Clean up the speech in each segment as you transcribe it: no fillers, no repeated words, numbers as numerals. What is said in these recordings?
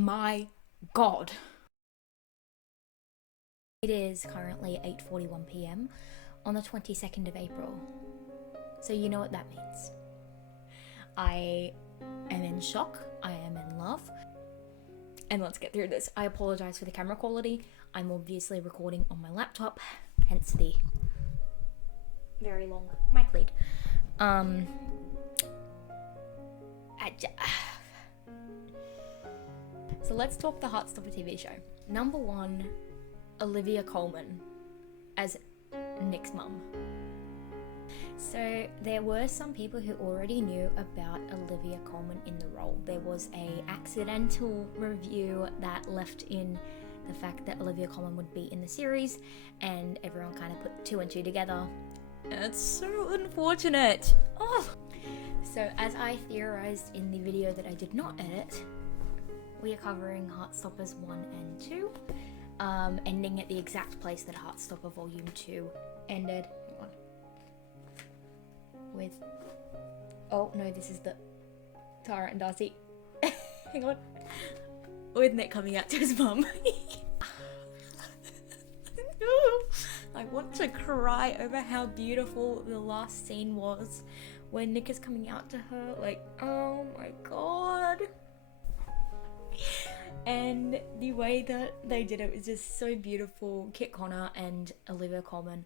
my god. It is currently 8:41 p.m. on the 22nd of April. So you know what that means. I am in shock. I am in love. And let's get through this. I apologize for the camera quality. I'm obviously recording on my laptop, hence the very long mic lead. So let's talk the Heartstopper TV show. Number one, Olivia Colman as Nick's mum. So there were some people who already knew about Olivia Colman in the role. There was a accidental review that left in the fact that Olivia Colman would be in the series, and everyone kind of put two and two together. It's so unfortunate. Oh. So as I theorized in the video that I did not edit, we are covering Heartstoppers 1 and 2, ending at the exact place that Heartstopper Volume 2 ended. Hang on. With... Oh, no, this is the Tara and Darcy. Hang on. With Nick coming out to his mum. I want to cry over how beautiful the last scene was when Nick is coming out to her. Like, oh my god. And the way that they did it was just so beautiful. Kit Connor and Olivia Colman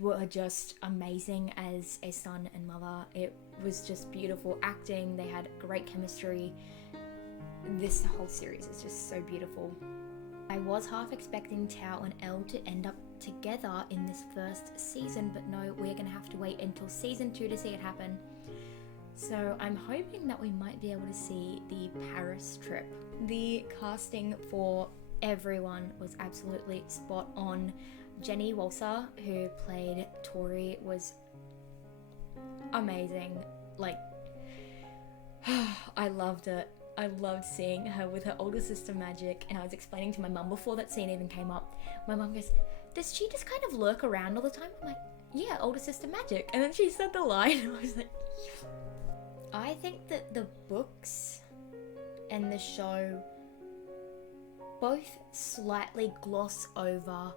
were just amazing as a son and mother. It was just beautiful acting. They had great chemistry. This whole series is just so beautiful. I was half expecting Tao and Elle to end up together in this first season, but no, we're gonna have to wait until season 2 to see it happen. So I'm hoping that we might be able to see the Paris trip. The casting for everyone was absolutely spot on. Jenny Walser, who played Tori, was amazing. Like, I loved it. I loved seeing her with her older sister Magic, and I was explaining to my mum before that scene even came up. My mum goes, does she just kind of lurk around all the time? I'm like, yeah, older sister Magic. And then she said the line, and I was like, yeah. I think that the books and the show both slightly gloss over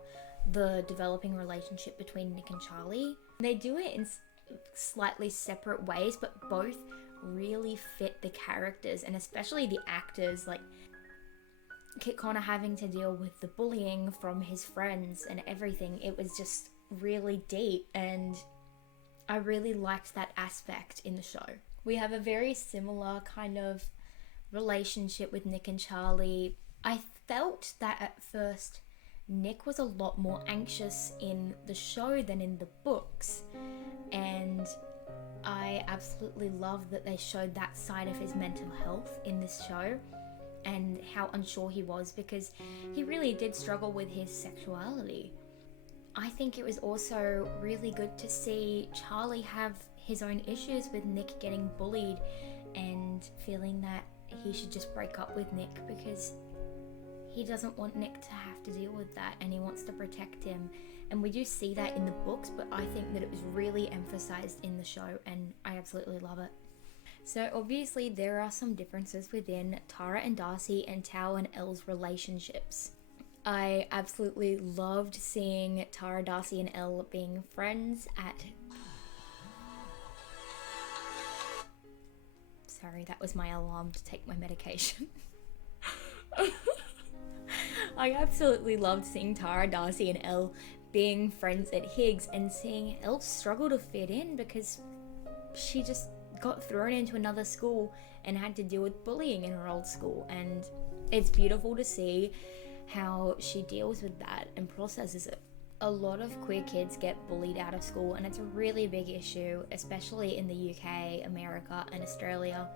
the developing relationship between Nick and Charlie. They do it in slightly separate ways, but both really fit the characters, and especially the actors. Like Kit Connor having to deal with the bullying from his friends and everything. It was just really deep, and I really liked that aspect in the show. We have a very similar kind of relationship with Nick and Charlie. I felt that at first Nick was a lot more anxious in the show than in the books, and I absolutely love that they showed that side of his mental health in this show and how unsure he was, because he really did struggle with his sexuality. I think it was also really good to see Charlie have his own issues with Nick getting bullied and feeling that he should just break up with Nick because he doesn't want Nick to have to deal with that, and he wants to protect him. And we do see that in the books, but I think that it was really emphasized in the show, and I absolutely love it. So obviously there are some differences within Tara and Darcy and Tao and Elle's relationships. I absolutely loved seeing Tara, Darcy and Elle being friends at... Sorry, that was my alarm to take my medication. I absolutely loved seeing Tara, Darcy and Elle being friends at Higgs, and seeing Elle struggle to fit in because she just got thrown into another school and had to deal with bullying in her old school. And it's beautiful to see how she deals with that and processes it. A lot of queer kids get bullied out of school, and it's a really big issue, especially in the UK, America and Australia.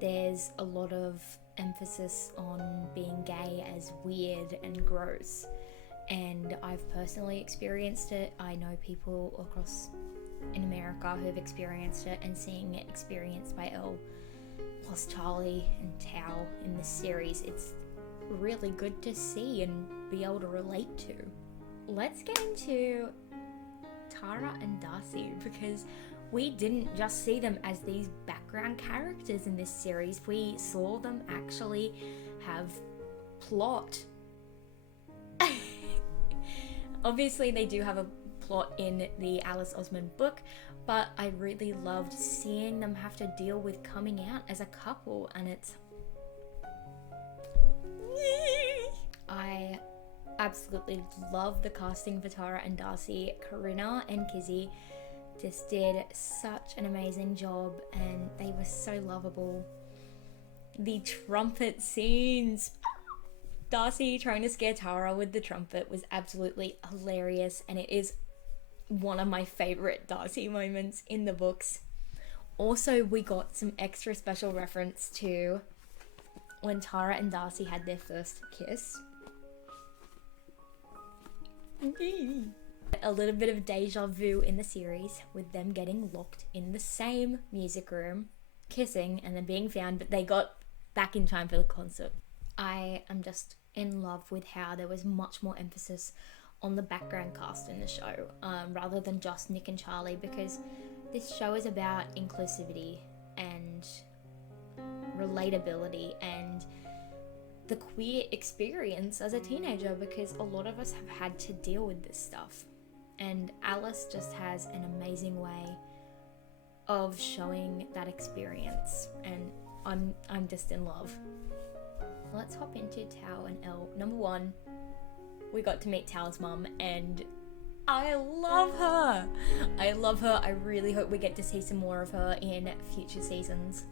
There's a lot of emphasis on being gay as weird and gross, and I've personally experienced it. I know people across in America who have experienced it, and seeing it experienced by Elle plus Charlie and Tao in this series, it's really good to see and be able to relate to. Let's get into Tara and Darcy, because we didn't just see them as these background characters in this series. We saw them actually have plot. Obviously, they do have a plot in the Alice Osmond book, but I really loved seeing them have to deal with coming out as a couple, and it's... I absolutely love the casting for Tara and Darcy. Karina and Kizzy just did such an amazing job, and they were so lovable. The trumpet scenes, Darcy trying to scare Tara with the trumpet was absolutely hilarious, and it is one of my favorite Darcy moments in the books. Also, we got some extra special reference to when Tara and Darcy had their first kiss. A little bit of deja vu in the series with them getting locked in the same music room, kissing, and then being found, but they got back in time for the concert. I am just in love with how there was much more emphasis on the background cast in the show, rather than just Nick and Charlie, because this show is about inclusivity and relatability and the queer experience as a teenager, because a lot of us have had to deal with this stuff, and Alice just has an amazing way of showing that experience, and I'm just in love. Let's hop into Tao and Elle. Number one, we got to meet Tao's mum, and I love her. I really hope we get to see some more of her in future seasons.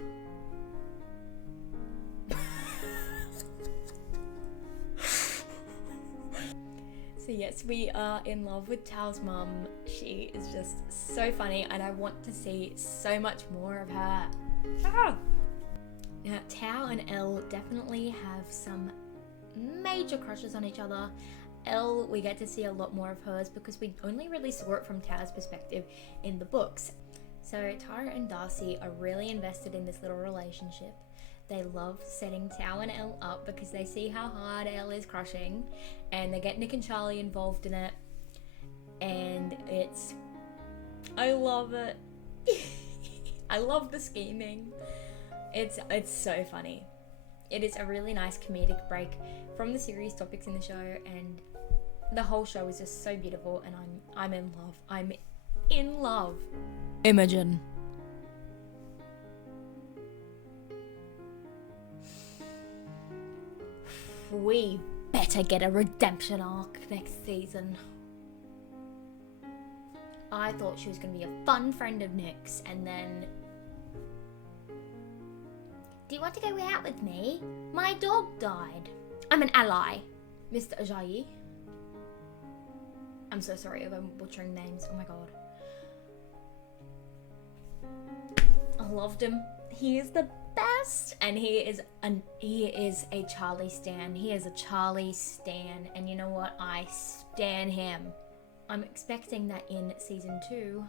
So yes, we are in love with Tao's mum. She is just so funny, and I want to see so much more of her. Now, Tao and Elle definitely have some major crushes on each other. Elle, we get to see a lot more of hers because we only really saw it from Tao's perspective in the books. So Tara and Darcy are really invested in this little relationship. They love setting Tao and Elle up because they see how hard Elle is crushing, and they get Nick and Charlie involved in it, and I love it. I love the scheming. It's so funny. It is a really nice comedic break from the serious topics in the show, and the whole show is just so beautiful, and I'm in love. I'm in love. Imogen. We better get a redemption arc next season. I thought she was going to be a fun friend of Nick's, and then... Do you want to go out with me? My dog died. I'm an ally. Mr. Ajayi. I'm so sorry if I'm butchering names. Oh my god. I loved him. He is the best, and he is a Charlie stan. He is a Charlie stan, and you know what? I stan him. I'm expecting that in season 2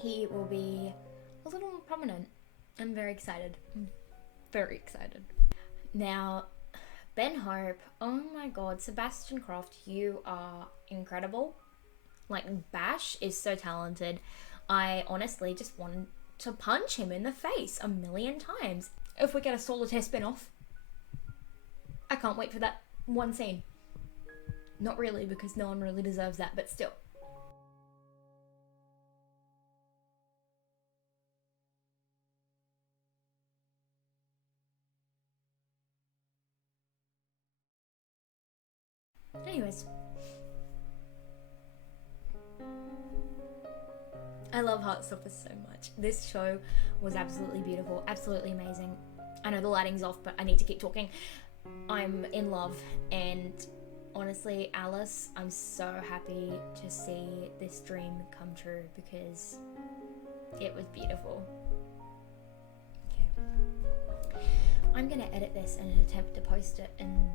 he will be a little more prominent. I'm very excited. Very excited. Now, Ben Hope. Oh my god, Sebastian Croft, you are incredible. Like, Bash is so talented. I honestly just wanted to punch him in the face 1,000,000 times. If we get a Solitaire spin-off, I can't wait for that one scene. Not really, because no one really deserves that, but still. Anyways. I love Heartstopper so much. This show was absolutely beautiful, absolutely amazing. I know the lighting's off, but I need to keep talking. I'm in love, and honestly, Alice, I'm so happy to see this dream come true because it was beautiful. Okay. I'm gonna edit this in an attempt to post it and